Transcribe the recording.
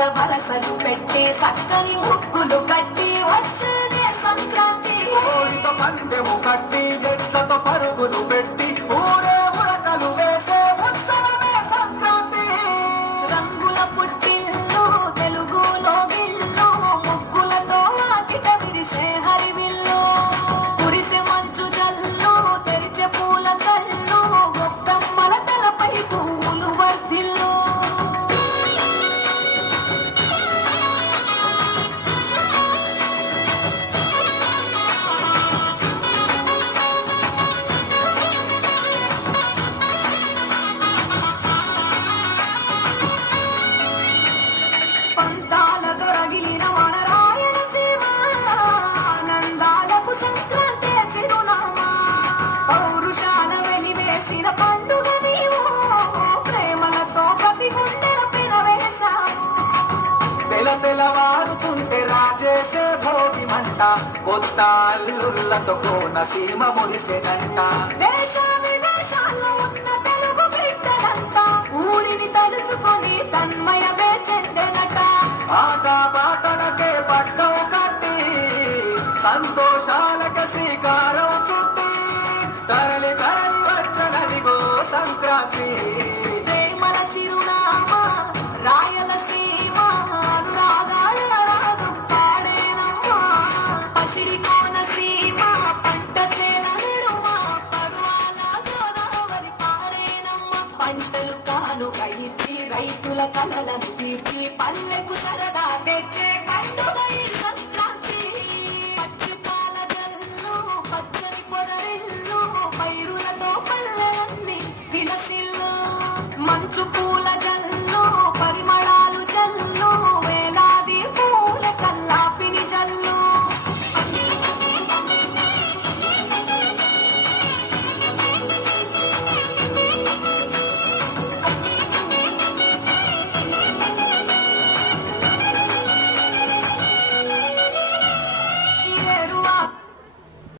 ముత్యాల వరసలు పెట్టి సక్కని ముగ్గులు కట్టి వచ్చేదే సంక్రాంతి. కోడితో పందెము కట్టి ఎట్లతో పరుగులు పెట్టి ఊరే ఉరకలు వేసే ఉత్సవమే సంక్రాంతి. రంగుల పుట్టిల్లు తెలుగులో గిల్లు ముగ్గులతో వాటిట విరిసే హరివిల్లు. కురిసే మంచు జల్లు తెరిచే పూల కళ్ళు గొప్పమ్మల తలపై పువ్వులు వర్ధిల్లు. పంతాలతో రగిలిన మన రాయలసీమ ఆనందాలకు సంక్రాంతి చిరునామా. పౌరుషాల వెలివేసిన పండుగ నీవు ప్రేమలతో ప్రతి గుండెల పెనవేశావు. తెలవారుతుంటే రాజేసే భోగి మంట కొత్త అల్లుళ్ళతో కోనసీమ మురిసెనంట. దేశ విదేశాల్లో ఉన్న తెలుగు బిడ్డలంతా ఊరిని తలుచుకొని తన్మయమే చెందెనట. ఆట పాటలకే పట్టం కట్టి సంతోషాలకి శ్రీకారం చుట్టి